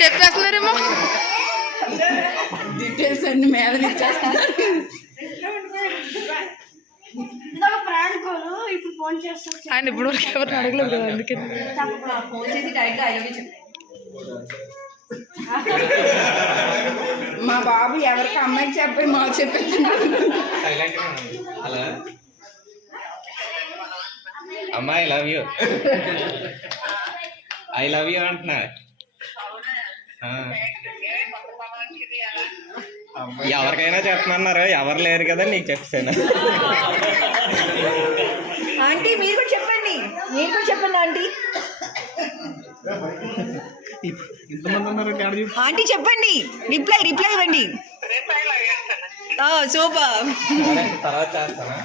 చెప్పేస్తున్నారేమో details అన్ని మీద ఇచ్చేస్తాను. ఆయన ఇప్పుడు ఎవరిని అడగలేదు కదా, అందుకని ఫోన్ చేసి డైరెక్ట్గా ఐ లవ్ యూ చెప్పు. మా బాబు ఎవరికి అమ్మాయికి చెప్పి మాకు చెప్పేస్తున్నాడు. అమ్మా ఐ లవ్ యూ అంటున్నా. ఎవరికైనా చెప్పమన్నారు, ఎవరు లేరు కదా నీకు చెప్పాను. ఆంటీ మీరు కూడా చెప్పండి, మీరు కూడా చెప్పండి ఆంటీ. ఆంటీ చెప్పండి, రిప్లై ఇవ్వండి. సూపర్. తర్వాత చేస్తానా.